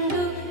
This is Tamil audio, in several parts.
கொண்டு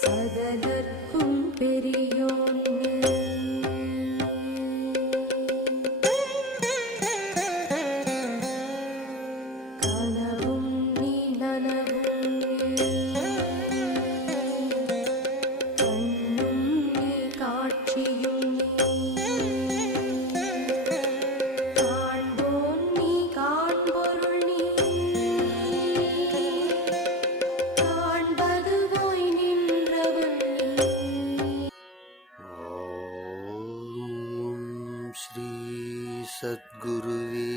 சகலர்க்கும் பெரிய ஸ்ரீ சத்குருவே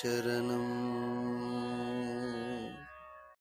சரணம்